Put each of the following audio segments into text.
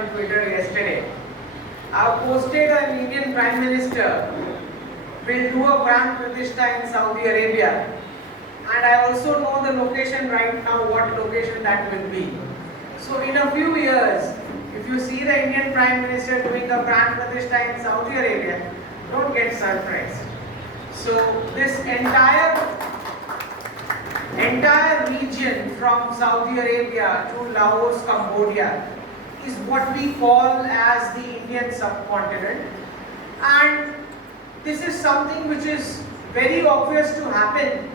on Twitter yesterday. I posted an Indian Prime Minister will do a Pran Pratishtha in Saudi Arabia, and I also know the location right now, what location that will be. So in a few years, if you see the Indian Prime Minister doing a Pran Pratishtha in Saudi Arabia, don't get surprised. So this entire region from Saudi Arabia to Laos, Cambodia is what we call as the Indian subcontinent, and this is something which is very obvious to happen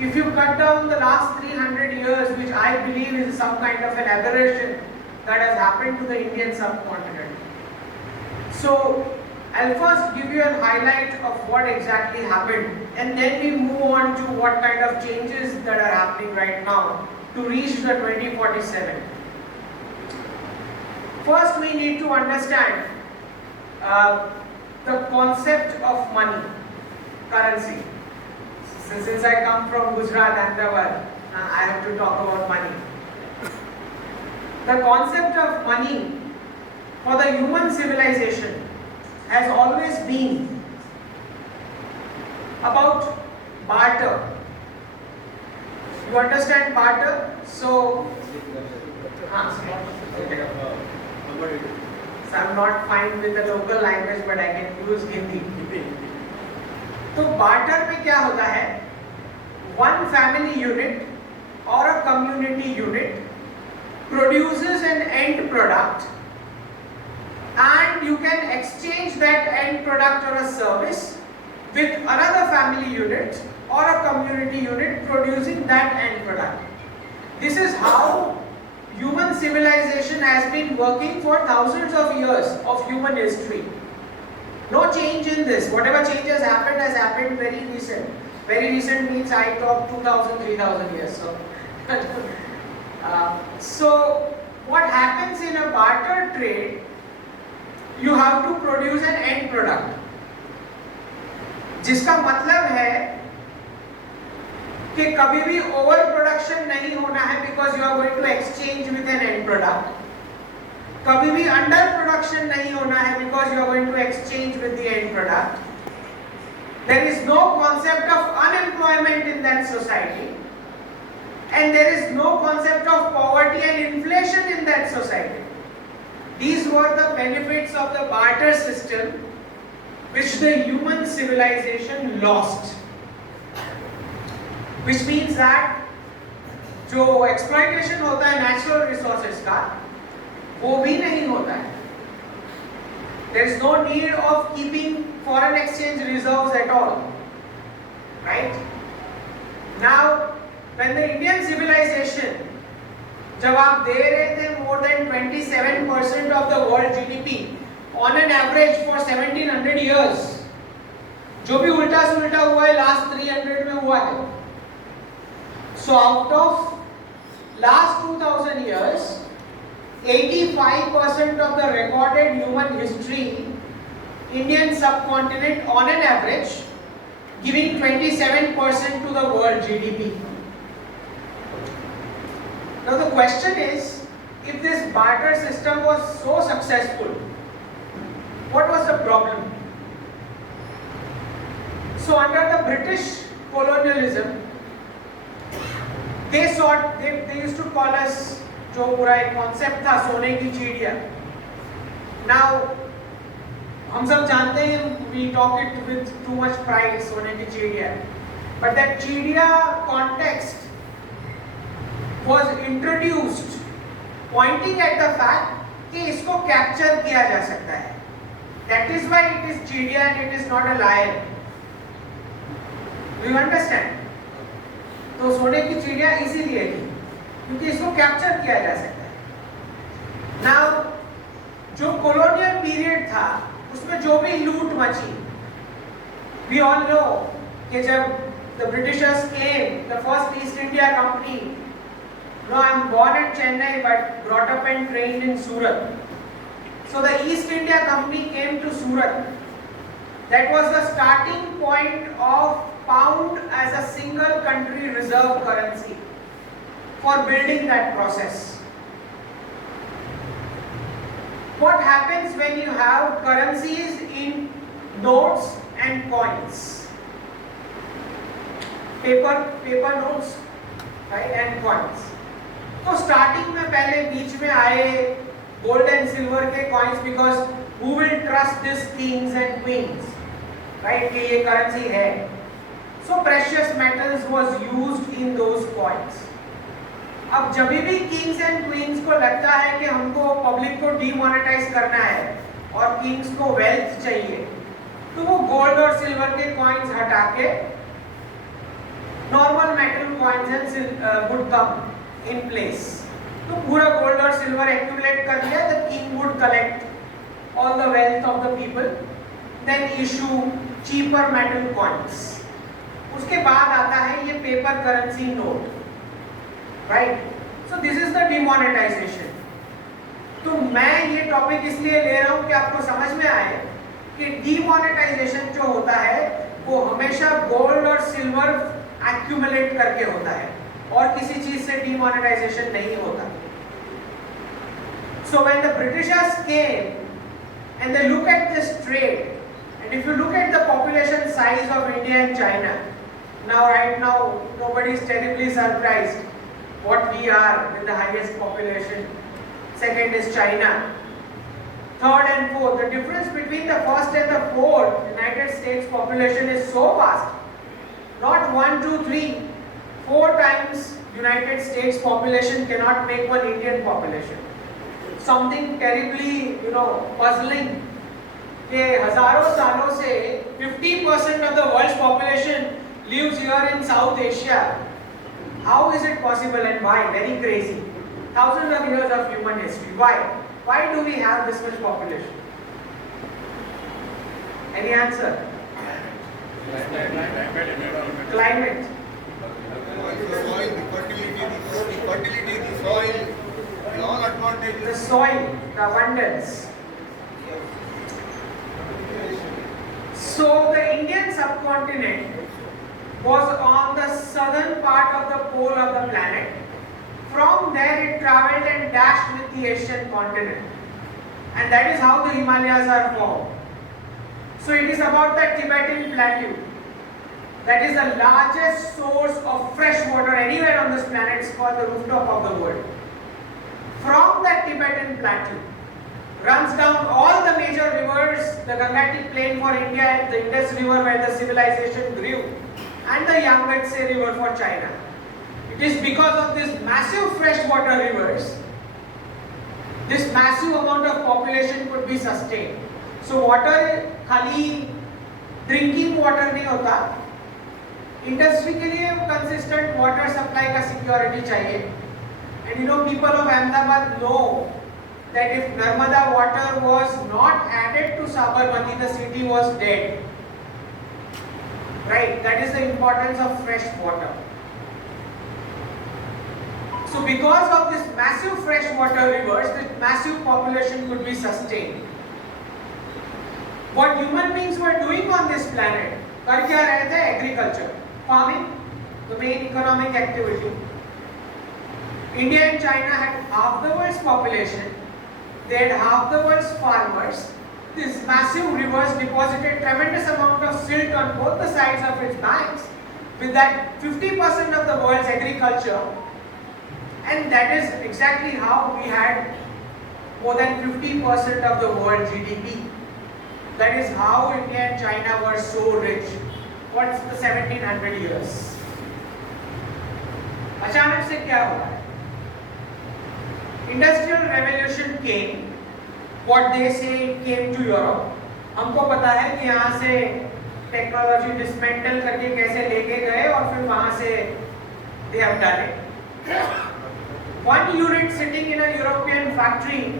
if you cut down the last 300 years, which I believe is some kind of an aberration that has happened to the Indian subcontinent. So I'll first give you a highlight of what exactly happened, and then we move on to what kind of changes that are happening right now to reach the 2047. First, we need to understand the concept of money, currency. Since I come from Gujarat, Ahmedabad, I have to talk about money. The concept of money for the human civilization has always been about barter. You understand barter? So I'm not fine with the local language, but I can use Hindi. तो barter में क्या होता है? One family unit or a community unit produces an end product, and you can exchange that end product or a service with another family unit or a community unit producing that end product. This is how human civilization has been working for thousands of years of human history. No change in this. Whatever changes has happened very recent. Very recent means I talk 2000, 3000 years. So what happens in a barter trade? You have to produce an end product, जिसका मतलब है कि कभी भी over production नहीं होना है, because you are going to exchange with an end product. कभी भी अंडर प्रोडक्शन नहीं होना है, because you are going to exchange with the end product. There is no concept of unemployment in that society, and there is no concept of poverty and inflation in that society. These were the benefits of the barter system which the human civilization lost. Which means that जो exploitation होता है natural resources का, वो भी नहीं होता है. There is no need of keeping foreign exchange reserves at all. Right? Now, when the Indian civilization, जब आप दे रहे थे more than 27% of the world GDP on an average for 1700 years, जो भी उल्टा सुल्टा हुआ है last 300 में हुआ है. So out of last 2000 years, 85% of the recorded human history, Indian subcontinent on an average giving 27% to the world GDP. Now the question is, if this barter system was so successful, what was the problem? So under the British colonialism, they used to call us, जो पूरा एक concept था सोने की चिड़िया. Now हम सब जानते हैं, we talk it with too much pride, सोने की चिड़िया. But that चिड़िया context was introduced pointing at the fact कि इसको capture किया जा सकता है. That is why it is चिड़िया and it is not a lion. Do you understand? तो सोने की चिड़िया इसीलिए थी क्योंकि इसको कैप्चर किया जा सकता है. Now जो colonial period था उसमें जो भी लूट मची, we all know कि जब the Britishers came, the first East India Company. No, I am born in Chennai but brought up and trained in Surat. So the East India Company came to Surat. That was the starting point of pound as a single country reserve currency for building that process. What happens when you have currencies in notes and coins? Paper notes, right, and coins. तो starting में पहले बीच में आए gold and silver के coins, because who will trust this Kings and queen's, right, कि ये currency है. सो precious metals was used in those coins. अब जब भी किंग्स एंड क्वींस को लगता है कि हमको पब्लिक को डीमोनेटाइज करना है और किंग्स को वेल्थ चाहिए, तो वो गोल्ड और सिल्वर के कॉइन्स हटा के normal metal coins and would come in place. तो पूरा गोल्ड और सिल्वर एक्यूमुलेट कर लिया, the king would collect all the wealth of the people, then issue cheaper metal coins. उसके बाद आता है ये paper currency note, right. So this is the demonetization. तो मैं ये टॉपिक इसलिए ले रहा हूं कि आपको समझ में आए कि डिमोनेटाइजेशन जो होता है वो हमेशा गोल्ड और सिल्वर एक्यूमुलेट करके होता है और किसी चीज से डिमोनेटाइजेशन नहीं होता. So when the Britishers came and they look at this trade, and if you look at the population size of India and China, right now nobody is terribly surprised what we are with the highest population. Second is China. Third and fourth, the difference between the first and the fourth United States population is so vast. Not 1, 2, 3, 4 times United States population cannot make one Indian population. Something terribly, puzzling. कि हजारों सालों से 50% of the world's population lives here in South Asia. How is it possible and why? Very crazy. Thousands of years of human history. Why? Why do we have this much population? Any answer? Climate. The soil, the fertility, the soil, all advantages. The soil, the abundance. So the Indian subcontinent was on the southern part of the pole of the planet. From there it travelled and dashed with the Asian continent. And that is how the Himalayas are formed. So it is about the Tibetan plateau. That is the largest source of fresh water anywhere on this planet. It's called the rooftop of the world. From that Tibetan plateau runs down all the major rivers, the Gangetic plain for India, the Indus River where the civilization grew, and the Yangtze River for China. It is because of these massive freshwater rivers, this massive amount of population could be sustained. So water खाली drinking water नहीं होता, industry के लिए consistent water supply का security चाहिए. And people of Ahmedabad know that if Narmada water was not added to Sabarmati, the city was dead. Right? That is the importance of fresh water. So because of this massive fresh water rivers, this massive population could be sustained. What human beings were doing on this planet, कर क्या रहे थे? Agriculture, farming, the main economic activity. India and China had half the world's population. They had half the world's farmers. These massive rivers deposited tremendous amount of silt on both the sides of its banks. With that, 50% of the world's agriculture, and that is exactly how we had more than 50% of the world GDP. That is how India and China were so rich. What's the 1700 years? अचानक से क्या हुआ? Industrial revolution came. What they say it came to Europe. हमको पता है कि यहाँ से टेक्नोलॉजी डिसमेंटल करके कैसे लेके गए और फिर वहाँ से they have done it. One unit sitting in a European factory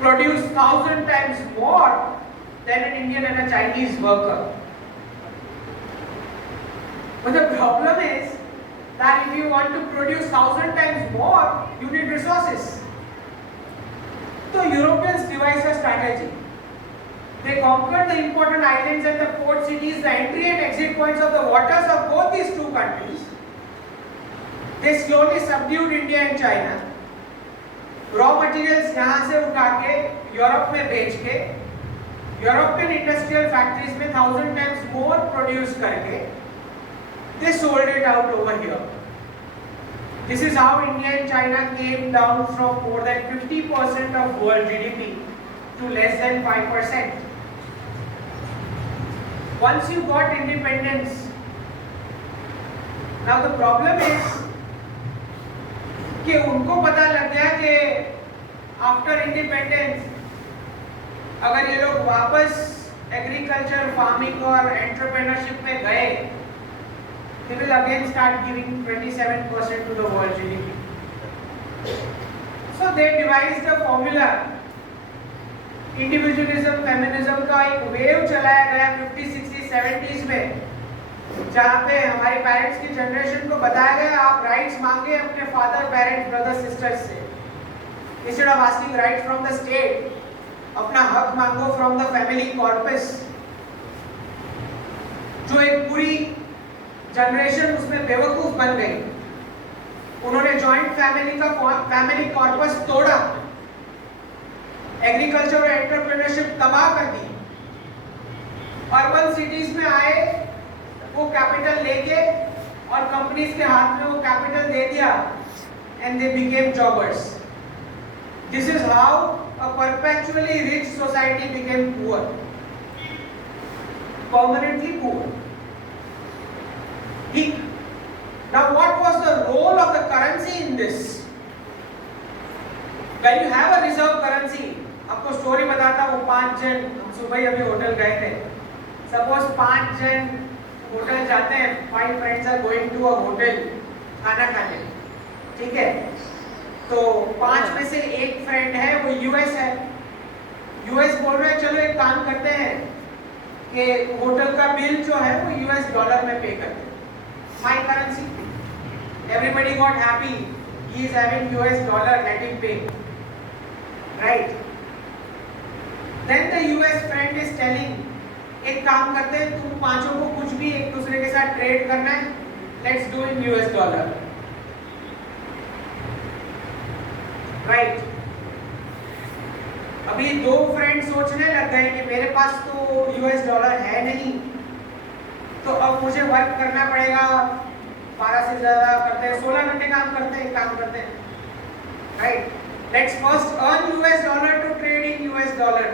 produce 1,000 times more than an Indian and a Chinese worker. But the problem is that if you want to produce 1,000 times more, you need resources. So Europeans devised a strategy. They conquered the important islands and the port cities, the entry and exit points of the waters of both these two countries. They slowly subdued India and China. Raw materials यहाँ से उठा के Europe में बेच के European industrial factories में 1000 times more produce करके they sold it out over here. This is how India and China came down from more than 50% of world GDP to less than 5%. Once you got independence, now the problem is कि उनको पता लग गया कि after independence अगर ये लोग वापस एग्रीकल्चर, फार्मिंग और एंटरप्रेन्योरशिप में गए, they will again start giving 27% to the world GDP. So they devised a formula. Individualism, feminism का एक वेव चलाया गया 50s, 60s, 70s में, जहाँ पे हमारे पेरेंट्स की जनरेशन को बताया गया आप राइट्स मांगे अपने फादर, पेरेंट्स, ब्रदर, सिस्टर्स से, instead of asking right from the state, अपना हक मांगो फ्रॉम द फैमिली कॉर्पस. जो एक पूरी जनरेशन उसमें बेवकूफ बन गई. उन्होंने जॉइंट फैमिली का फैमिली कॉर्पस तोड़ा, एग्रीकल्चर और एंटरप्रेन्योरशिप तबाह कर दी. अर्बन सिटीज में आए, वो कैपिटल लेके और कंपनीज के हाथ में वो कैपिटल दे दिया and they became jobbers. This is how a perpetually rich society became poor, permanently poor. Now what was the role of the currency in this? When you have a reserve currency, आपको story बताता हूँ. 5 जन, हम सुबह ही अभी hotel गए थे. Suppose 5 जन होटल जाते हैं, 5 friends are going to a hotel खाना खाने, ठीक है. तो 5 में से एक फ्रेंड है वो यूएस है. यूएस बोल रहे हैं चलो एक काम करते हैं कि होटल का बिल जो है वो यूएस डॉलर में पे करते हैं. My currency. Everybody got happy. He is having US dollar, let him pay. Right? Then the US friend is telling, एक काम करते हैं, तुम पांचों को कुछ भी एक दूसरे के साथ ट्रेड करना है, let's do in US dollar. Right? अभी 2 फ्रेंड सोचने लग गए कि मेरे पास तो US डॉलर है नहीं, तो अब मुझे वर्क करना पड़ेगा. 12 से ज़्यादा करते हैं, 16 घंटे काम करते हैं, right. Let's first earn US dollar to trade in US dollar.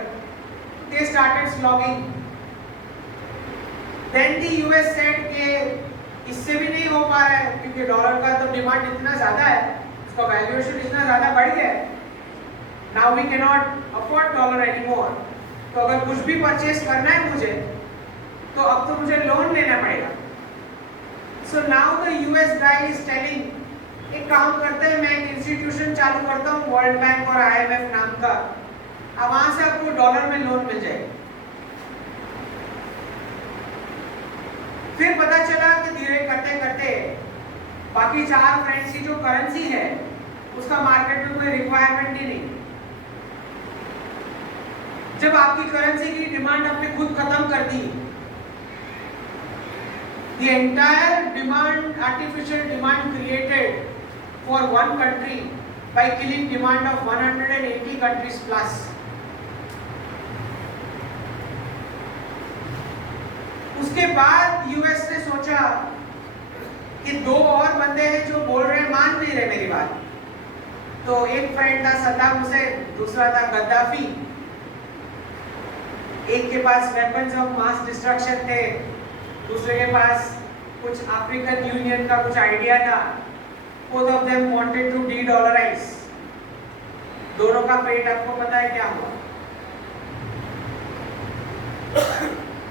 They started slogging. Then the US said कि इससे भी नहीं हो पा रहा है क्योंकि डॉलर का तो डिमांड इतना ज़्यादा है, उसका वैल्यूएशन इतना ज़्यादा बढ़ गया है. Now we can not afford dollar anymore. तो अगर कुछ भी परचेज करना है मुझे, तो अब तो मुझे लोन लेना पड़ेगा. So now the US guy is telling, एक काम करते हैं, मैं एक इंस्टीट्यूशन चालू करता हूँ वर्ल्ड बैंक और आईएमएफ नाम का, अब वहां से आपको डॉलर में लोन मिल जाएगा. फिर पता चला कि धीरे करते करते बाकी 4 फ्रेंड्स की जो करेंसी है उसका मार्केट में कोई रिक्वायरमेंट ही नहीं. जब आपकी करेंसी की डिमांड आपने खुद खत्म कर दी, the entire demand, artificial demand created for one country by killing demand of 180 countries plus. उसके बाद यूएस ने सोचा कि 2 और बंदे हैं जो बोल रहे हैं, मान नहीं रहे मेरी बात. तो एक फ्रेंड था सद्दाम हुसैन, दूसरा था गद्दाफी. एक के पास वेपन्स ऑफ मास डिस्ट्रक्शन थे, दूसरे के पास कुछ अफ्रीकन यूनियन का कुछ आइडिया था. Both of them wanted to dedollarize. दोनों का पेट आपको पता है क्या हुआ.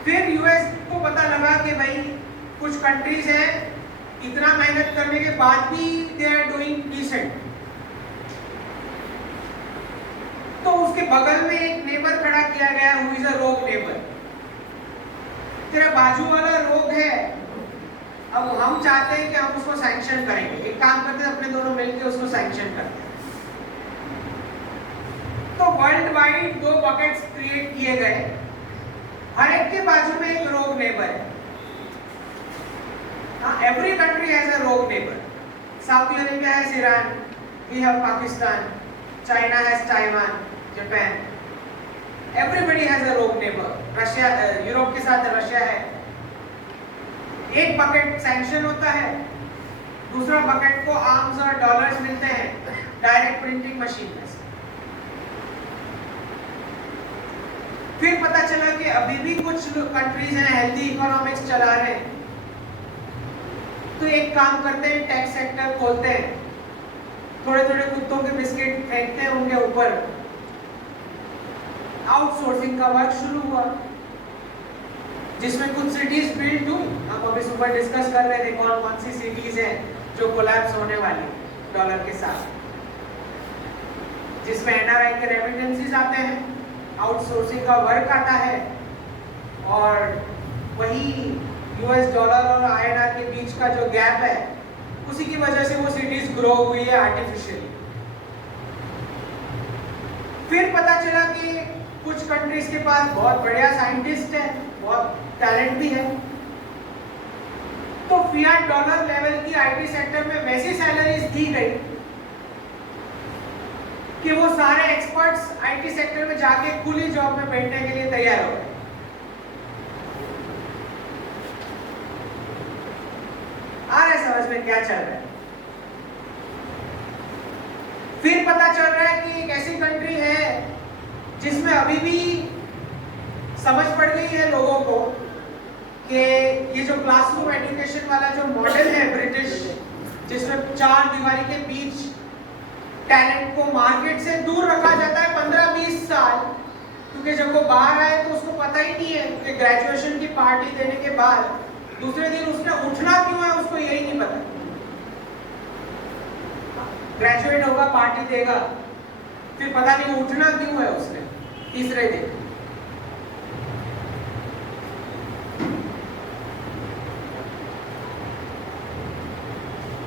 फिर यूएस को पता लगा कि भाई कुछ कंट्रीज हैं इतना मेहनत करने के बाद भी दे आर डूइंग डिसेंट. तो उसके बगल में एक नेबर खड़ा किया गया, who is a rogue neighbour. तेरा बाजू वाला रोग है, अब हम चाहते हैं कि हम उसको सैंक्शन करेंगे. एक काम करते हैं, अपने दोनों मिलकर उसको सैंक्शन करते हैं. तो वर्ल्ड वाइड 2 बकेट्स क्रिएट किए गए, हर एक के बाजू में एक रोग नेबर है. Every country has a rogue neighbour. Saudi Arabia has Iran, we have Pakistan. China has Taiwan, Japan. Everybody has a rogue neighbor. Russia, Europe के साथ रशिया है. एक बकेट सैंक्शन होता है, दूसरा बकेट को आर्म्स और डॉलर्स मिलते हैं डायरेक्ट प्रिंटिंग मशीन में से. फिर पता चला कि अभी भी कुछ कंट्रीज हैं हेल्दी इकोनॉमिक्स चला रहे हैं, तो एक काम करते हैं, टैक्स सेक्टर खोलते हैं, थोड़े थोड़े कुत्तों के बिस्किट फेंकते हैं उनके ऊपर. आउटसोर्सिंग का वर्क शुरू हुआ, जिसमें कुछ सिटीज बिल्ड हुई. हम अभी सुबह डिस्कस कर रहे थे कौन सी सिटीज हैं जो कोलैप्स होने वाली डॉलर के साथ, जिसमें एनआरआई के रेमिटेंसेस आते हैं, आउटसोर्सिंग का वर्क आता है, और वही यूएस डॉलर और आईएनआर के बीच का जो गैप है, उसी की वजह से वो सिटीज ग्रो हुई है आर्टिफिशियली. फिर पता चला कि कुछ कंट्रीज के पास बहुत बढ़िया साइंटिस्ट है, बहुत टैलेंट भी है, तो फियाट डॉलर लेवल की आईटी सेक्टर में वैसी सैलरीज दी गई कि वो सारे एक्सपर्ट्स आईटी सेक्टर में जाके कुली जॉब में बैठने के लिए तैयार हो गए. आ रहा है समझ में क्या चल रहा है? फिर पता चल रहा है कि एक ऐसी कंट्री है जिसमें अभी भी समझ पड़ गई है लोगों को कि ये जो क्लासरूम एजुकेशन वाला जो मॉडल है ब्रिटिश, जिसमें चार दीवारी के बीच टैलेंट को मार्केट से दूर रखा जाता है 15-20 साल, क्योंकि जब वो बाहर आए तो उसको पता ही नहीं है कि ग्रेजुएशन की पार्टी देने के बाद दूसरे दिन उसने उठना क्यों है, उसको यही नहीं पता. ग्रेजुएट होगा, पार्टी देगा, फिर पता नहीं उठना क्यों है उसने तीसरे दिन.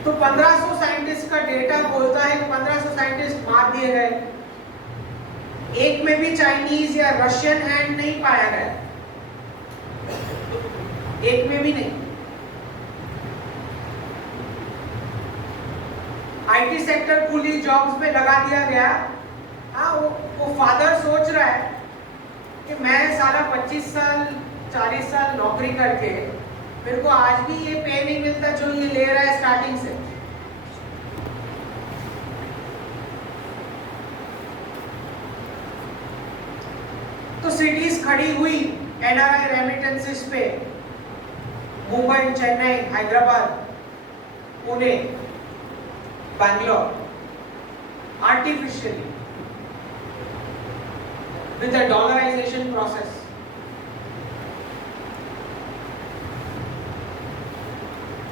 तो 1500 साइंटिस्ट का डेटा बोलता है कि 1500 साइंटिस्ट मार दिए गए, एक में भी चाइनीज या रशियन हैंड नहीं पाया गया, एक में भी नहीं. आईटी सेक्टर खुली जॉब्स में लगा दिया गया. हाँ, वो फादर सोच रहा है कि मैं साला 25 साल 40 साल नौकरी करके मेरे को आज भी ये पे नहीं मिलता जो ये ले रहा है स्टार्टिंग से. तो सिटीज खड़ी हुई एनआरआई रेमिटेंसेस पे, Mumbai, Chennai, Hyderabad, Pune, Bangalore, artificially with the dollarization process.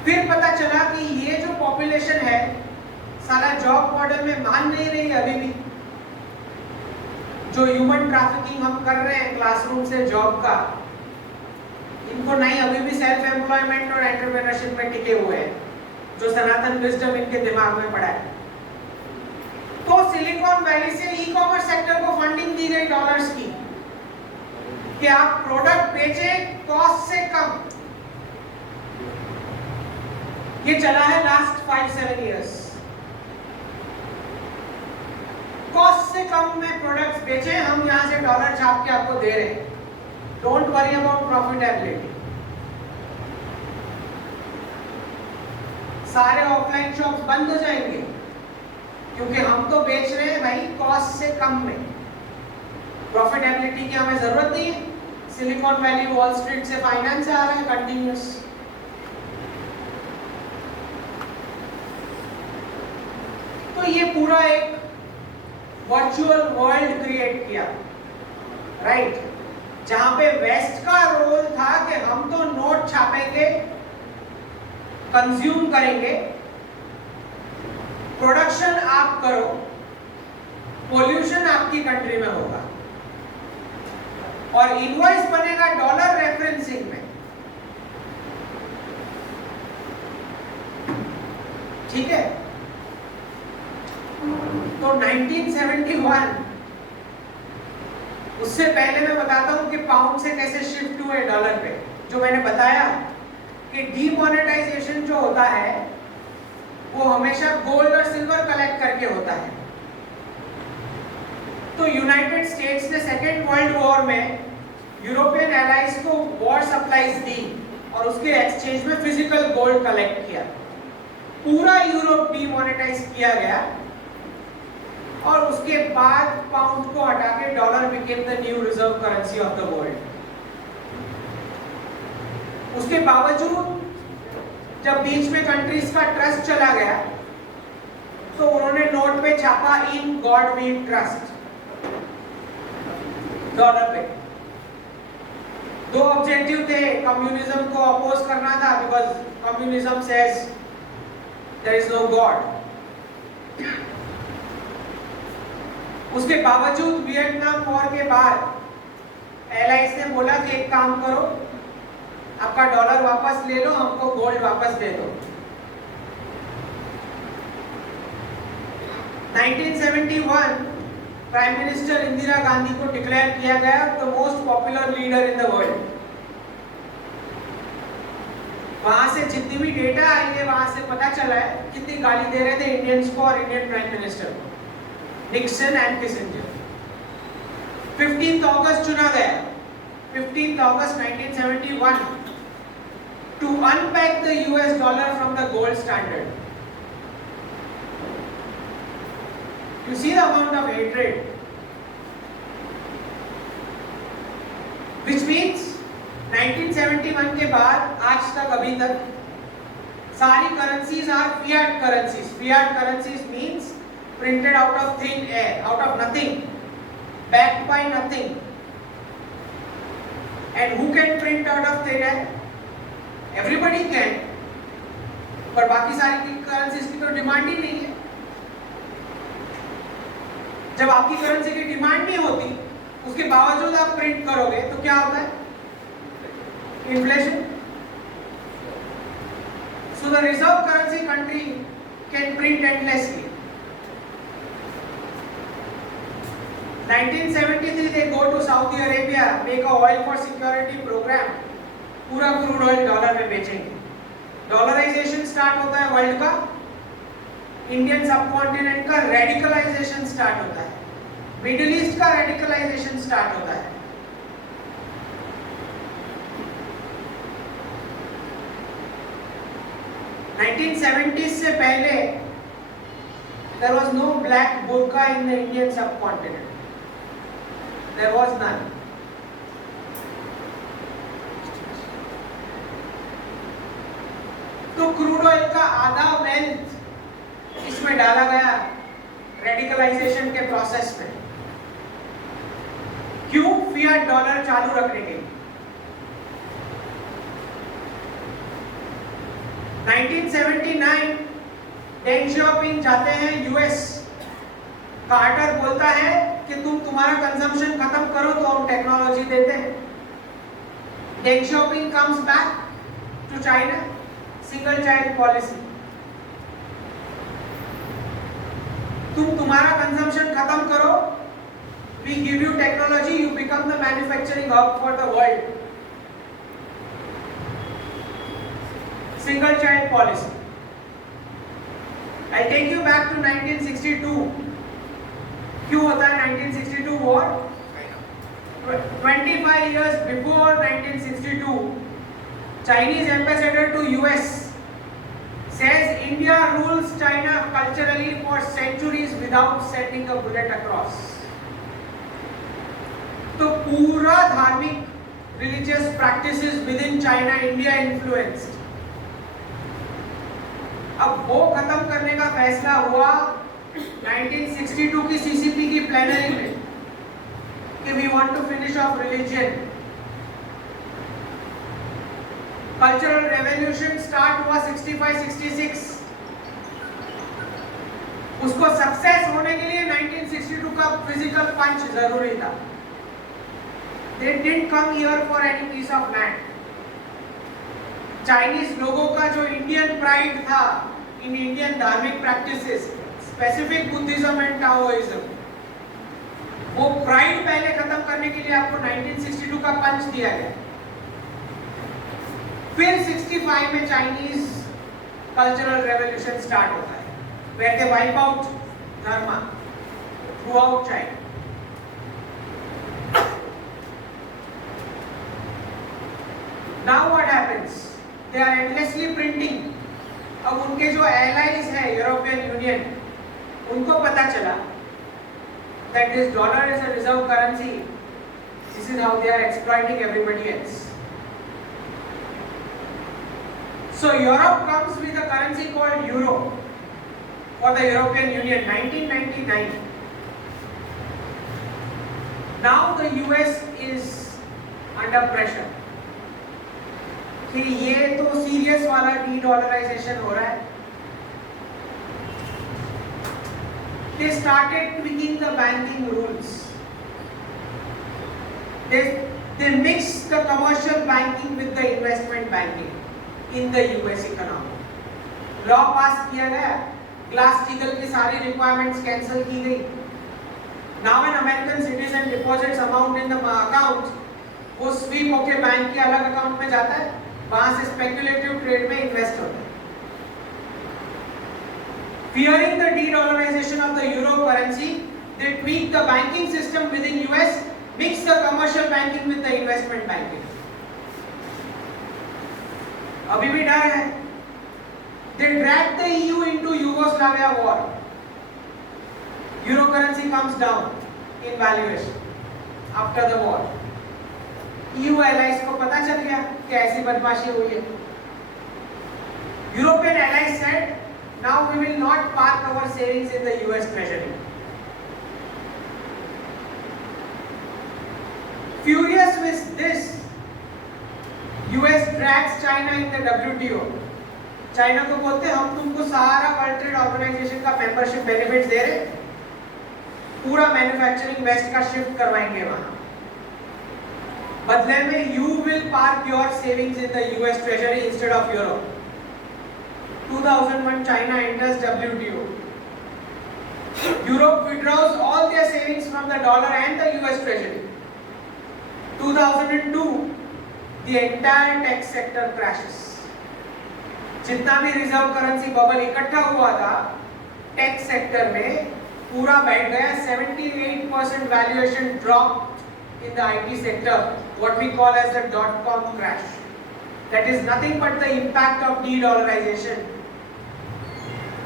फिर पता चला कि ये जो पॉपुलेशन है साला जॉब मॉडल में मान नहीं रही अभी भी. जो ह्यूमन ट्रैफिकिंग हम कर रहे हैं क्लासरूम से जॉब का, इनको नहीं अभी भी सेल्फ एम्प्लॉयमेंट और एंटरप्रेन्योरशिप में टिके हुए हैं, जो सनातन विजडम इनके दिमाग में पड़ा है. तो सिलिकॉन वैली से ई कॉमर्स सेक्टर को फंडिंग दी गई डॉलर्स की कि आप प्रोडक्ट बेचें कॉस्ट से कम. ये चला है लास्ट 5-7 इयर्स. कॉस्ट से कम में प्रोडक्ट्स बेचें, हम यहां से डॉलर छाप के आपको दे रहे हैं. Don't worry about profitability. सारे ऑफलाइन शॉप्स बंद हो जाएंगे क्योंकि हम तो बेच रहे हैं भाई कॉस्ट से कम में. प्रॉफिटेबिलिटी की हमें जरूरत नहीं है. सिलिकॉन वैली वॉल स्ट्रीट से फाइनेंस आ रहा है कंटिन्यूस. तो ये पूरा एक वर्चुअल वर्ल्ड क्रिएट किया, राइट, जहां पे वेस्ट का रोल था कि हम तो नोट छापेंगे, कंज्यूम करेंगे, प्रोडक्शन आप करो, पोल्यूशन आपकी कंट्री में होगा, और इनवॉइस बनेगा डॉलर रेफरेंसिंग में. ठीक है. तो 1971, उससे पहले मैं बताता हूं कि पाउंड से कैसे शिफ्ट हुए डॉलर पे. जो मैंने बताया कि डीमोनेटाइजेशन जो होता है वो हमेशा गोल्ड और सिल्वर कलेक्ट करके होता है. तो यूनाइटेड स्टेट्स ने सेकेंड वर्ल्ड वॉर में यूरोपियन एलाइज को वॉर सप्लाईज दी और उसके एक्सचेंज में फिजिकल गोल्ड कलेक्ट किया। पूरा यूरोप डीमोनेटाइज किया गया और उसके बाद पाउंड को हटा के dollar became the new reserve currency of the world. उसके बावजूद जब बीच में कंट्रीज का ट्रस्ट चला गया तो उन्होंने नोट पे छापा in God we trust, dollar पे। दो ऑब्जेक्टिव थे, कम्युनिज्म को अपोज करना था because communism says there is no God. उसके बावजूद वियतनाम वॉर के बाद एलाइज ने बोला कि एक काम करो, आपका डॉलर वापस ले लो, हमको गोल्ड वापस दे दो। 1971 प्राइम मिनिस्टर इंदिरा गांधी को डिक्लेयर किया गया the most popular leader in the world. वहां से जितनी भी डेटा आई है वहां से पता चला है कितनी गाली दे रहे थे इंडियंस को और इंडियन प्राइम मिनिस्टर को, निक्सन एंड किसिंजर। 15 अगस्त चुना गया, 15 अगस्त 1971 to unpack the US dollar from the gold standard. You see the amount of hatred, which means 1971 के बाद आज तक अभी तक सारी currencies are fiat currencies. Fiat currencies means printed out of thin air, out of nothing, backed by nothing. And who can print out of thin air? Everybody can, पर बाकी सारी करेंसीज की तो डिमांड ही नहीं है। जब आपकी करेंसी की डिमांड नहीं होती, उसके बावजूद आप प्रिंट करोगे तो क्या होता है? Inflation. So the reserve currency country can print endlessly. 1973 they go to Saudi Arabia, make a oil for security program. पूरा क्रूड ऑयल डॉलर में बेचेंगे। डॉलराइजेशन स्टार्ट होता है वर्ल्ड का, इंडियन सबकॉन्टिनेंट का रेडिकलाइजेशन स्टार्ट होता है, मिडिल ईस्ट का रेडिकलाइजेशन स्टार्ट होता है। (1970s) से पहले there was no black burqa in the Indian subcontinent. There was none. तो क्रूड ऑयल का आधा वेल्थ इसमें डाला गया रेडिकलाइजेशन के प्रोसेस में। क्यों? फियाट डॉलर चालू रखने के लिए। 1979 डेंग शियाओपिंग जाते हैं यूएस। कार्टर बोलता है कि तुम्हारा कंजम्पशन खत्म करो तो हम टेक्नोलॉजी देते हैं। Deng Xiaoping comes back to China, single child policy. तुम्हारा कंजम्पशन खत्म करो, we give you technology, you become the manufacturing hub for the world. Single child policy. I take you back to 1962। क्यों होता है 1962 war? 25 years before 1962 Chinese ambassador to US says India rules China culturally for centuries without sending a bullet across. तो पूरा धार्मिक religious practices within China India influenced। अब वो खत्म करने का फैसला हुआ 1962 की CCP की प्लेनरी में कि we want to finish off religion। Cultural revolution start हुआ 65-66। उसको सक्सेस होने के लिए 1962 का फिजिकल पंच जरूरी था। They didn't come here for any piece of land। Chinese लोगों का जो इंडियन प्राइड था इन इंडियन धार्मिक practices, specific Buddhism and Taoism, वो प्राइड पहले खत्म करने के लिए आपको 1962 का पंच दिया गया। फिर 65 में चाइनीज कल्चरल रेवोल्यूशन स्टार्ट होता है, where they wipe out dharma throughout China। they are endlessly printing. अब उनके जो allies हैं यूरोपियन यूनियन, उनको पता चला that this dollar is a reserve currency. This is how they are exploiting everybody else. So Europe comes with a currency called euro for the European Union, 1999. Now the US is under pressure कि ये तो serious वाला de-dollarization हो रहा है. They started tweaking the banking rules. They mixed the commercial banking with the investment banking in the US economy. Law pass किया गया, Glass-Steagall की सारी requirements cancel की गई. Now an American citizen deposits amount in the account, वो sweep होके bank के अलग account में जाता है, वहाँ से speculative trade में invest होता है. Fearing the de-dollarization of the euro currency, they tweaked the banking system within US, mixed the commercial banking with the investment banking. अभी भी डर है. They dragged the EU into Yugoslavia war. Euro currency comes down in valuation after the war. EU allies को पता चल गया कि ऐसी बदमाशी हुई है. European allies said, now we will not park our savings in the US Treasury. Furious with this, US drags China in the WTO. China को बोलते हम तुमको सारा वर्ल्ड ट्रेड ऑर्गेनाइजेशन का मेंबरशिप बेनिफिट्स दे रहे, पूरा मैन्युफैक्चरिंग वेस्ट का shift करवाएंगे वहां. बदले में you will park your savings in the US treasury instead of Europe. 2001 China enters WTO. Europe withdraws all their savings from the dollar and the US Treasury. 2002 the entire tech sector crashes. जितना भी reserve currency bubble इकट्ठा हुआ था tech sector में पूरा बैठ गया. 78% valuation drop in the IT sector, what we call as the .com crash. That is nothing but the impact of de-dollarization.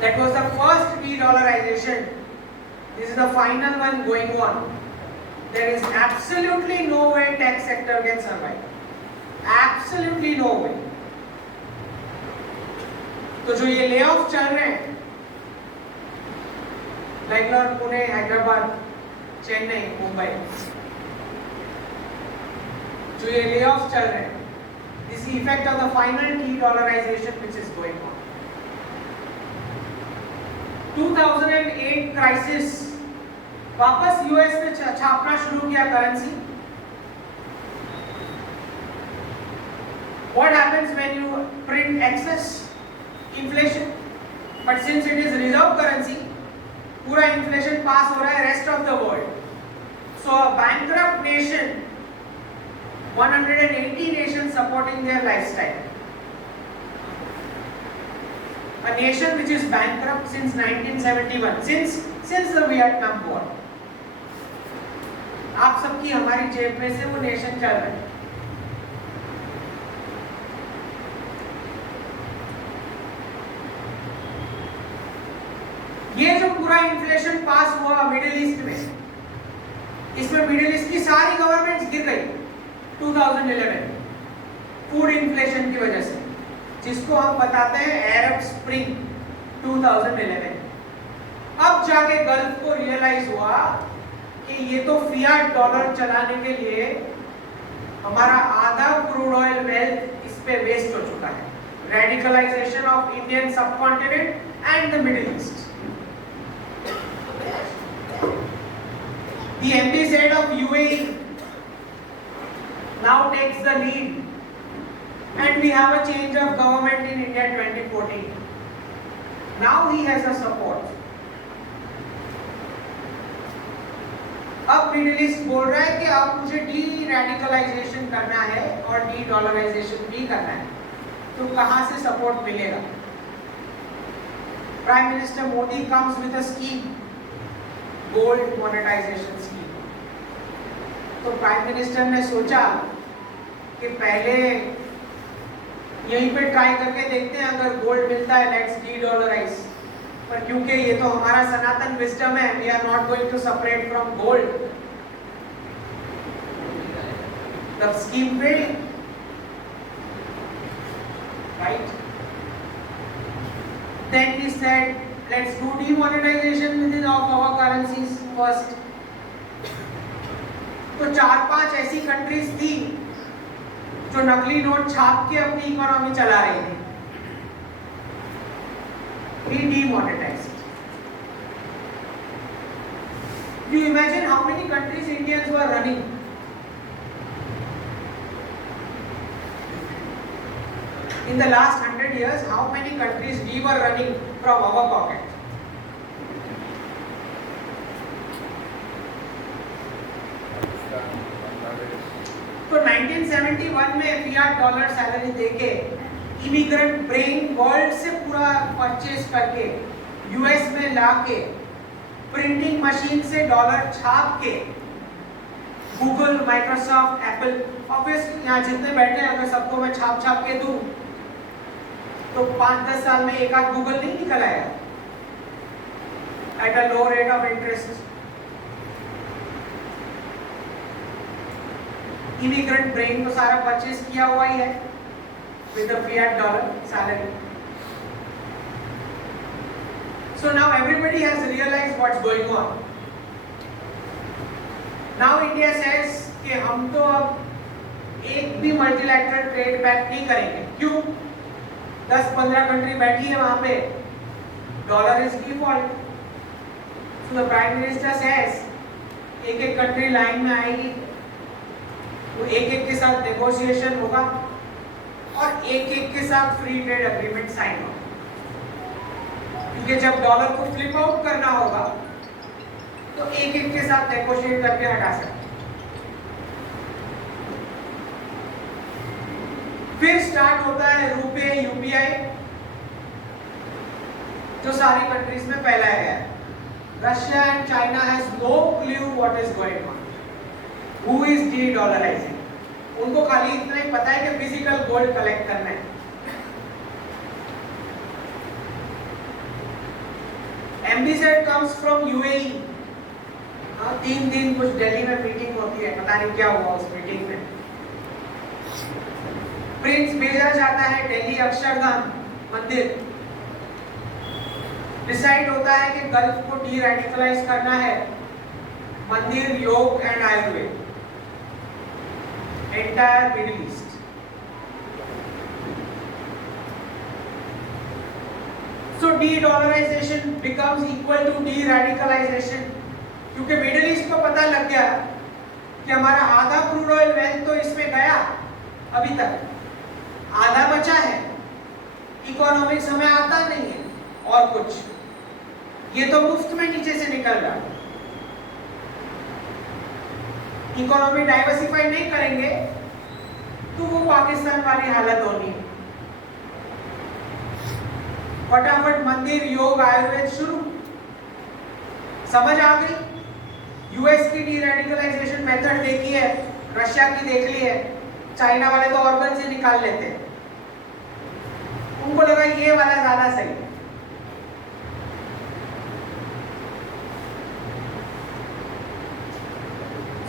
That was the first de-dollarization. This is the final one going on. There is absolutely no way tech sector can survive. Absolutely no way. तो जो ये layoff चल रहे हैं, बेंगलोर, पुणे, हैदराबाद, चेन्नई, मुंबई, जो ये layoff चल रहे हैं, this is the effect of the final de-dollarization which is going on. 2008 crisis, वापस यूएस ने छापना शुरू किया currency. What happens when you print excess inflation? But since it is reserve currency, पूरा inflation पास हो रहा है rest of the world. So a bankrupt nation, 180 nations supporting their lifestyle. A nation which is bankrupt since 1971, since the Vietnam War. आप सबकी हमारी जेब में से वो नेशन चल रहा है. ये जो पूरा इन्फ्लेशन पास हुआ मिडिल ईस्ट में, इसमें मिडिल ईस्ट की सारी गवर्नमेंट्स गिर गई 2011 फूड इन्फ्लेशन की वजह से, जिसको हम बताते हैं अरब स्प्रिंग 2011. अब जाके गल्फ को रियलाइज हुआ कि ये तो फियाट डॉलर चलाने के लिए हमारा आधा क्रूड ऑयल वेल्थ इस पे वेस्ट हो चुका है. Radicalisation of Indian subcontinent and the Middle East. The embassy of UAE now takes the lead, and we have a change of government in India 2014. Now he has a support. अब middle east बोल रहा है कि अब मुझे D-radicalisation करना है और डी-डॉलराइजेशन भी करना है, तो कहाँ से सपोर्ट मिलेगा? Prime minister Modi comes with a scheme, gold monetisation scheme. तो प्राइम मिनिस्टर ने सोचा कि पहले यहीं पे ट्राई करके देखते हैं, अगर गोल्ड मिलता है लेट्स डी-डॉलराइज। पर क्योंकि ये तो हमारा सनातन विजडम है, we are not going to separate from gold, the scheme failed, right? Then he said, let's do demonetization within of our currencies first. तो 4-5 ऐसी कंट्रीज थी जो नकली नोट छाप के अपनी इकोनॉमी चला रही थी। He demonetized. You imagine how many countries Indians were running? In the last 100 years, how many countries we were running from our pocket? तो 1971 में फियाट डॉलर सैलरी देके इमिग्रेंट ब्रेन वर्ल्ड से पूरा परचेज करके US में लाके printing machine से dollar छाप के गूगल, माइक्रोसॉफ्ट, एप्पल, ऑब्वियसली यहाँ जितने बैठे हैं अगर सबको मैं छाप के दूं तो 5-10 साल में एक आध गूगल नहीं निकल आएगा at a low rate of interest. Immigrant brain तो सारा परचेज किया हुआ ही है with the fiat dollar salary. So now everybody has realized what's going on. Now India says कि हम तो अब एक भी मल्टीलैटरल ट्रेड पैक्ट नहीं करेंगे। क्यों? 10-15 कंट्री बैठी है वहां पे, dollar is default. So the Prime Minister says एक कंट्री लाइन में आएगी, वो एक के साथ नेगोशिएशन होगा और एक के साथ फ्री ट्रेड एग्रीमेंट साइन होगा, क्योंकि जब डॉलर को फ्लिप आउट करना होगा तो एक के साथ नेगोशिएट करके हटा सकते। फिर स्टार्ट होता है रुपए, यूपीआई, जो सारी कंट्रीज में फैलाया गया है। Russia and China has no clue what is going on, who is de-dollarising. उनको खाली इतना ही पता है कि फिजिकल गोल्ड कलेक्ट करना है। Ambassador comes from UAE. 3 दिन कुछ दिल्ली में मीटिंग होती है, पता नहीं क्या हुआ उस मीटिंग में। प्रिंस भेजा जाता है दिल्ली अक्षरधाम मंदिर। डिसाइड होता है कि गल्फ को डी रेडिकलाइज करना है, मंदिर, योग and Ayurveda, entire middle east. So de-dollarization becomes equal to de-radicalization, क्योंकि मिडिल ईस्ट को पता लग गया कि हमारा आधा क्रूड ऑयल वेल्थ तो इसमें गया, अभी तक आधा बचा है, इकोनॉमिक्स हमें आता नहीं है, और कुछ ये तो मुफ्त में नीचे से निकल रहा है। इकोनॉमी डाइवर्सिफाई नहीं करेंगे तो वो पाकिस्तान वाली हालत होनी है। फटाफट मंदिर, योग, आयुर्वेद शुरू। समझ आ गई? यूएस की डी रेडिकलाइजेशन मेथड देखी है, रशिया की देख ली है, चाइना वाले तो ऑर्गन से निकाल लेते हैं, उनको लगा ये वाला ज्यादा सही है।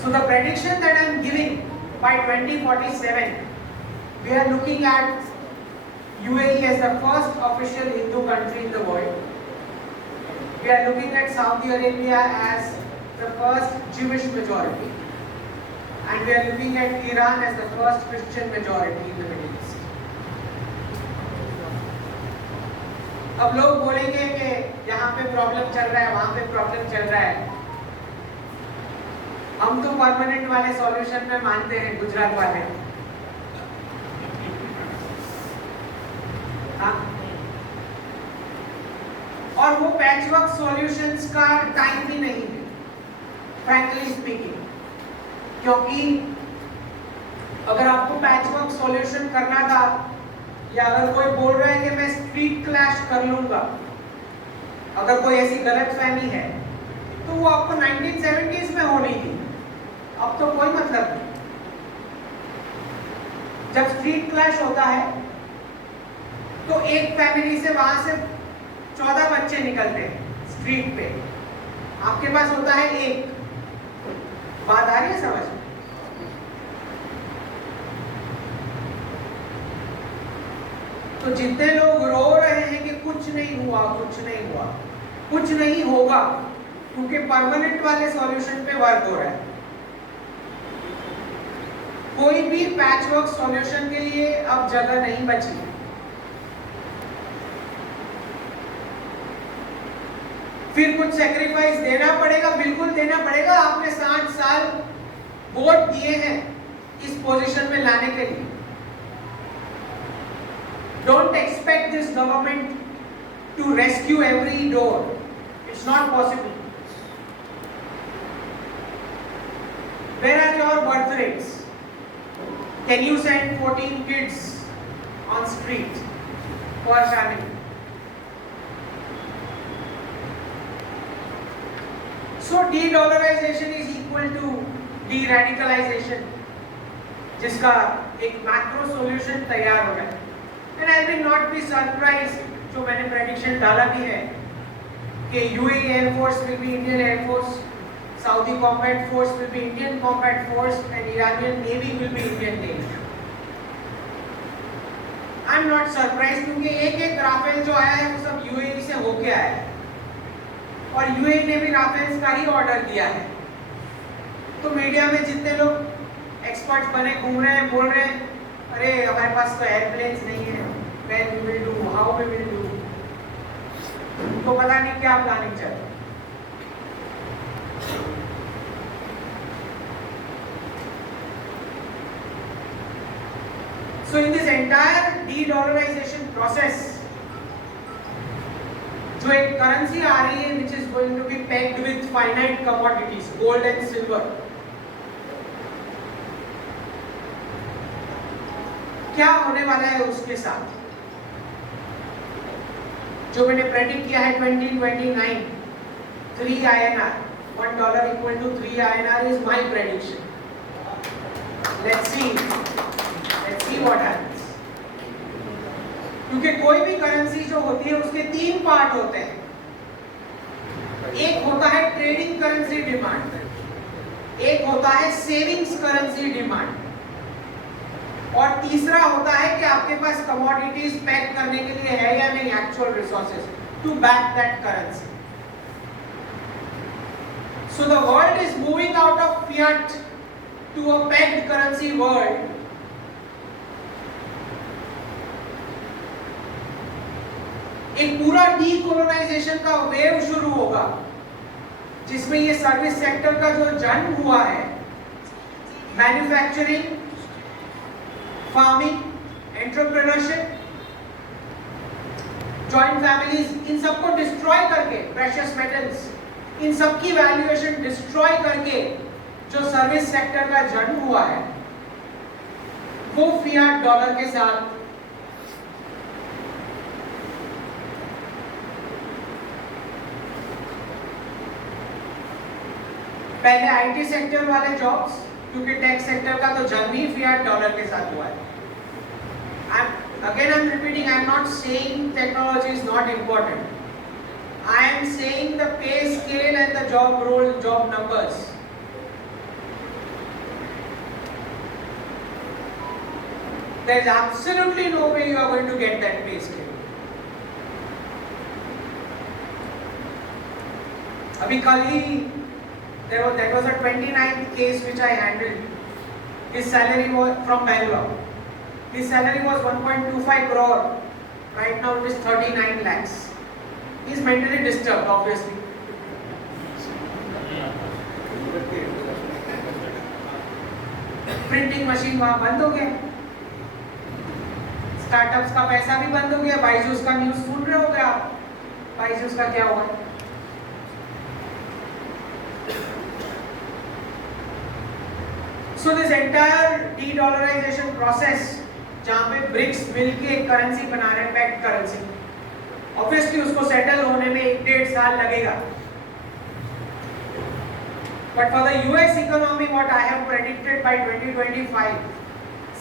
So the prediction that I am giving, by 2047 we are looking at UAE as the first official Hindu country in the world. We are looking at Saudi Arabia as the first Jewish majority, and we are looking at Iran as the first Christian majority in the Middle East. अब लोग बोलेंगे कि यहाँ पे problem चल रहा है, वहाँ पे प्रॉब्लम चल रहा है। हम तो परमानेंट वाले सॉल्यूशन में मानते हैं, गुजरात वाले। हाँ, और वो पैचवर्क सॉल्यूशंस का टाइम भी नहीं है, फ्रैंकली स्पीकिंग, क्योंकि अगर आपको पैचवर्क सॉल्यूशन करना था, या अगर कोई बोल रहा है कि मैं स्ट्रीट क्लैश कर लूंगा, अगर कोई ऐसी गलतफहमी है, तो वो आपको 1970s में होनी थी। अब तो कोई मतलब नहीं। जब स्ट्रीट क्लैश होता है तो एक फैमिली से वहां से 14 बच्चे निकलते हैं स्ट्रीट पे, आपके पास होता है एक। बात आ रही है समझ? तो जितने लोग रो रहे हैं कि कुछ नहीं हुआ, कुछ नहीं हुआ, कुछ नहीं होगा, क्योंकि परमानेंट वाले सॉल्यूशन पे वर्क हो रहा है। कोई भी पैचवर्क सॉल्यूशन के लिए अब जगह नहीं बची। फिर कुछ सेक्रीफाइस देना पड़ेगा, बिल्कुल देना पड़ेगा। आपने 60 साल वोट दिए हैं इस पोजीशन में लाने के लिए। Don't expect this government to rescue every door. It's not possible. Where are your birth rates? Can you send 14 kids on street for family? So de-dollarization is equal to de-radicalization, जिसका एक macro solution तैयार हो जाए। And I will not be surprised, जो मैंने prediction डाला भी है कि UAE Air Force will be Indian Air Force, Saudi Combat Force will be Indian Combat Force, and Iranian Navy will be Indian Navy. I am not surprised, क्योंकि एक Rafale जो आया है वो सब UAE से होके आया है, और UAE ने भी राफेल्स का ही ऑर्डर दिया है। तो मीडिया में जितने लोग एक्सपर्ट्स बने घूम रहे हैं, बोल रहे हैं अरे हमारे पास तो एयरप्लेन्स नहीं है, when we will do, how we will do, तो पता नहीं क्या प्लानिंग चल रहा है। So in this entire de-dollarization process, जो एक करेंसी आ रही है which is going to be pegged with finite commodities, gold and silver, क्या होने वाला है उसके साथ? जो मैंने प्रेडिक्ट किया है 2029, 3 INR, $1 equal to 3 INR is my prediction. Let's see what happens. क्योंकि कोई भी करेंसी जो होती है उसके 3 पार्ट होते हैं। एक होता है ट्रेडिंग करेंसी डिमांड, एक होता है सेविंग्स करेंसी डिमांड, और तीसरा होता है कि आपके पास कमोडिटीज पैक करने के लिए है या नहीं actual resources to back that currency. So the world is moving out of fiat to a pegged currency world. एक पूरा डीकोलोनाइजेशन का वेव शुरू होगा, जिसमें ये सर्विस सेक्टर का जो जन्म हुआ है, manufacturing, farming, entrepreneurship, joint families, इन सबको डिस्ट्रॉय करके, प्रेशियस मेटल्स, इन सब की वैल्यूएशन डिस्ट्रॉय करके जो सर्विस सेक्टर का जन्म हुआ है, वो फिएट डॉलर के साथ पहले आईटी सेक्टर वाले जॉब्स, क्योंकि टेक सेक्टर का तो जन्म ही फिएट डॉलर के साथ हुआ है। I'm repeating, I am not saying technology is not important. I am saying the pay scale and the job role, job numbers. There is absolutely no way you are going to get that pay scale. अभी कल ही that was a 29th case which I handled. His salary was from Bangalore. His salary was 1.25 crore. Right now it is 39 lakhs. He is mentally disturbed, obviously. Printing machine वहाँ बंद हो गया. Startups का पैसा भी बंद हो गया. बाइजूस का न्यूज़ सुन रहे होगे आप. बाइजूस का क्या हुआ? So this entire de-dollarization process, जहाँ पे ब्रिक्स मिलके करेंसी बना रहे हैं, पैक्ड करेंसी, ऑब्वियसली उसको सेटल होने में 1-1.5 साल लगेगा। But for the US economy, what I have predicted by 2025,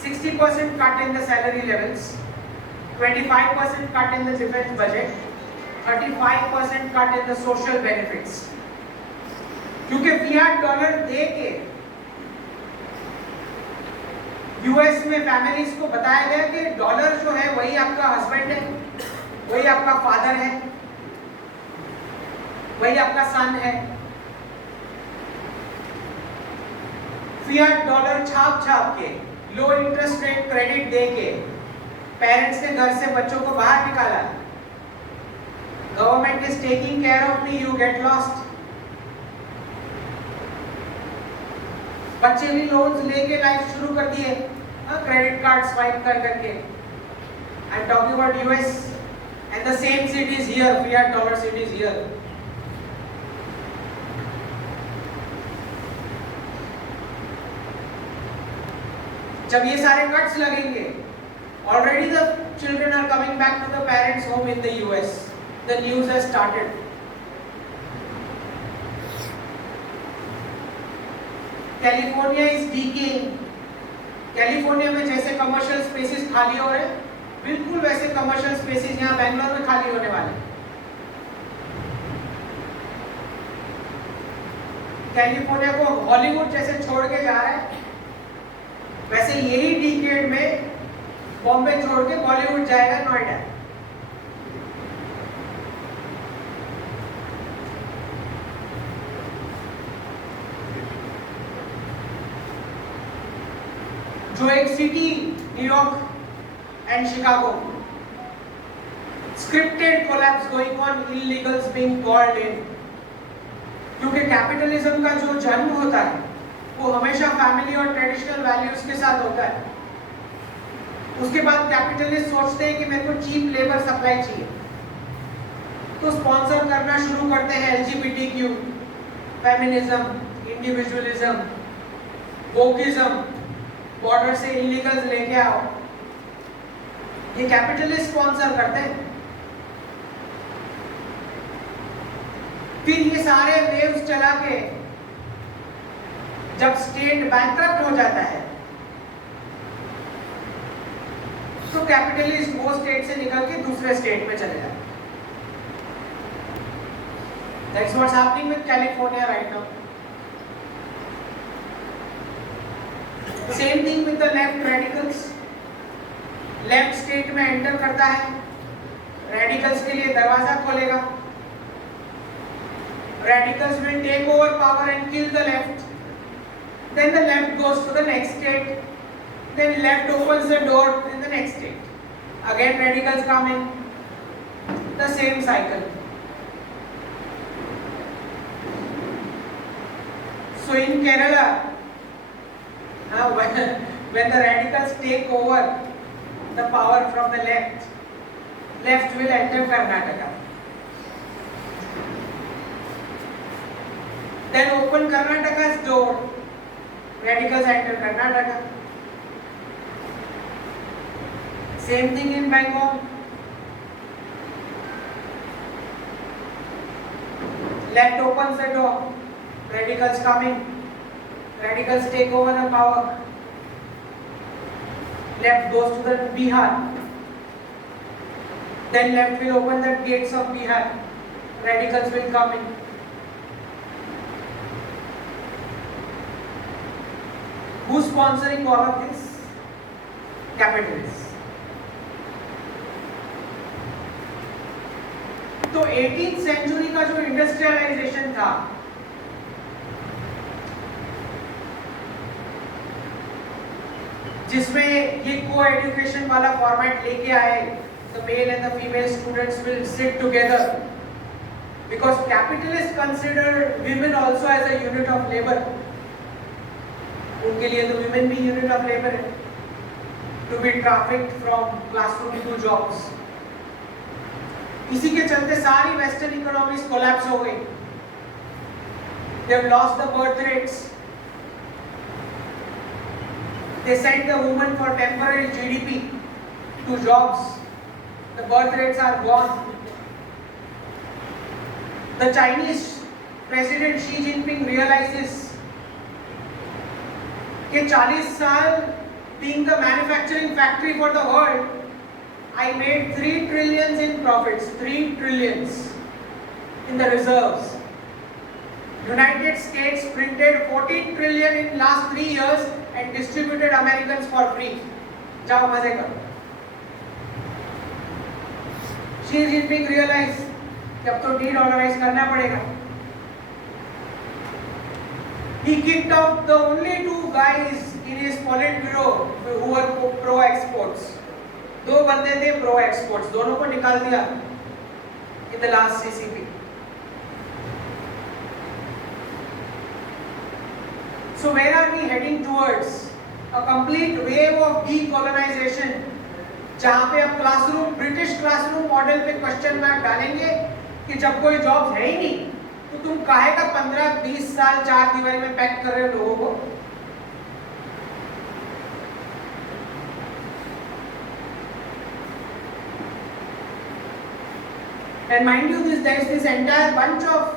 60% cut in the salary levels, 25% cut in the defense budget, 35% cut in the social benefits. क्योंकि फियाट डॉलर दे के US में families को बताया गया कि डॉलर जो है वही आपका हस्बैंड है, वही आपका फादर है, वही आपका सन है। फियाट डॉलर छाप छाप के, लो इंटरेस्ट रेट क्रेडिट दे के पेरेंट्स ने घर से बच्चों को बाहर निकाला। Government is taking care of me, you get lost. बच्चे भी लोन्स लेके लाइफ शुरू कर दिए, क्रेडिट कार्ड स्वाइप कर करके। I am talking about US and the same cities here, Fiat dollar cities here. जब ये सारे कट्स लगेंगे, already the children are coming back to the parents' home in the US. The news has started. California is decaying. California में जैसे commercial spaces खाली हो रहे हैं, बिल्कुल वैसे कमर्शियल स्पेसेस यहाँ बैंगलोर में खाली होने वाले। कैलिफोर्निया को हॉलीवुड जैसे छोड़ के जा रहा है, वैसे यही डिकेड में बॉम्बे छोड़ के बॉलीवुड जाएगा नोएडा। जो एक city New York and Chicago, scripted collapse going on, illegals being called in. क्योंकि कैपिटलिज्म का जो जन्म होता है वो हमेशा फैमिली और ट्रेडिशनल वैल्यूज के साथ होता है। उसके बाद कैपिटलिस्ट सोचते हैं कि मेरे को चीप लेबर सप्लाई चाहिए, तो स्पॉन्सर करना शुरू करते हैं LGBTQ, feminism, individualism, wokeism, border से इलीगल्स लेके आओ। ये कैपिटलिस्ट स्पॉन्सर करते हैं। फिर ये सारे वेव्स चला के जब स्टेट बैंकरप्ट हो जाता है तो कैपिटलिस्ट वो स्टेट से निकल के दूसरे स्टेट में चले जाते हैं। That's what's happening with California right now. Same thing with the left radicals. Left state में एंटर करता है, रेडिकल्स के लिए दरवाजा खोलेगा। Radicals will take over power and kill the left. Then the left goes to the next state. Then left opens the door in the next state. Again radicals come in. The same cycle. So in Kerala, when the radicals take over the power from the left, left will enter Karnataka. Then open Karnataka's door, radicals enter Karnataka. Same thing in Bengal. Left opens the door, radicals coming, radicals take over the power. Left goes to the Bihar. Then left will open the gates of Bihar, radicals will come in. Who's sponsoring all of this? Capitalists. तो 18th century का जो industrialisation था, जिसमें ये को education वाला format लेके आए, the male and the female students will sit together because capitalists consider women also as a unit of labor. उनके लिए तो women भी unit of labor है, to be trafficked from classroom to jobs. इसी के चलते सारी वेस्टर्न इकोनॉमीज कोलैप्स हो गई। They have lost the birth rates. They sent the women for temporary GDP to jobs. The birth rates are gone. The Chinese President Xi Jinping realizes कि 40 साल being the manufacturing factory for the world, I made 3 trillions in profits, 3 trillions in the reserves. United States printed 14 trillion in last 3 years and distributed Americans for free. जाओ मजे करो. Xi Jinping realized कि अब तो de-dollarize करना पड़ेगा. He kicked out the only 2 guys in his Politburo who were pro-exports. 2 बंदे थे pro-exports, दोनों को निकाल दिया in the last CCP. So where are we heading towards? A complete wave of decolonization, जहाँ पे अब क्लासरूम, ब्रिटिश क्लासरूम मॉडल पे क्वेश्चन मार्क डालेंगे कि जब कोई जॉब है ही नहीं तो तुम काहे का 15-20 साल 4 दीवारी में पैक कर रहे हो लोगों को. And mind you, there is this entire bunch of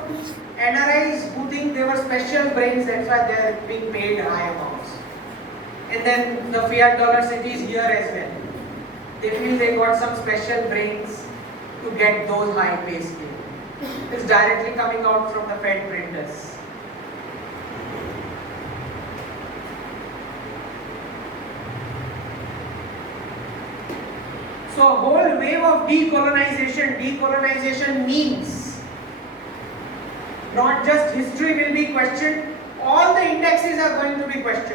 NRIs who think they were special brains, that's why they are being paid high amounts. And then the fiat dollar cities here as well. They feel they got some special brains to get those high pay scales. It's directly coming out from the Fed printers. So a whole wave of decolonization. Decolonization means not just history will be questioned, all the indexes are going to be questioned.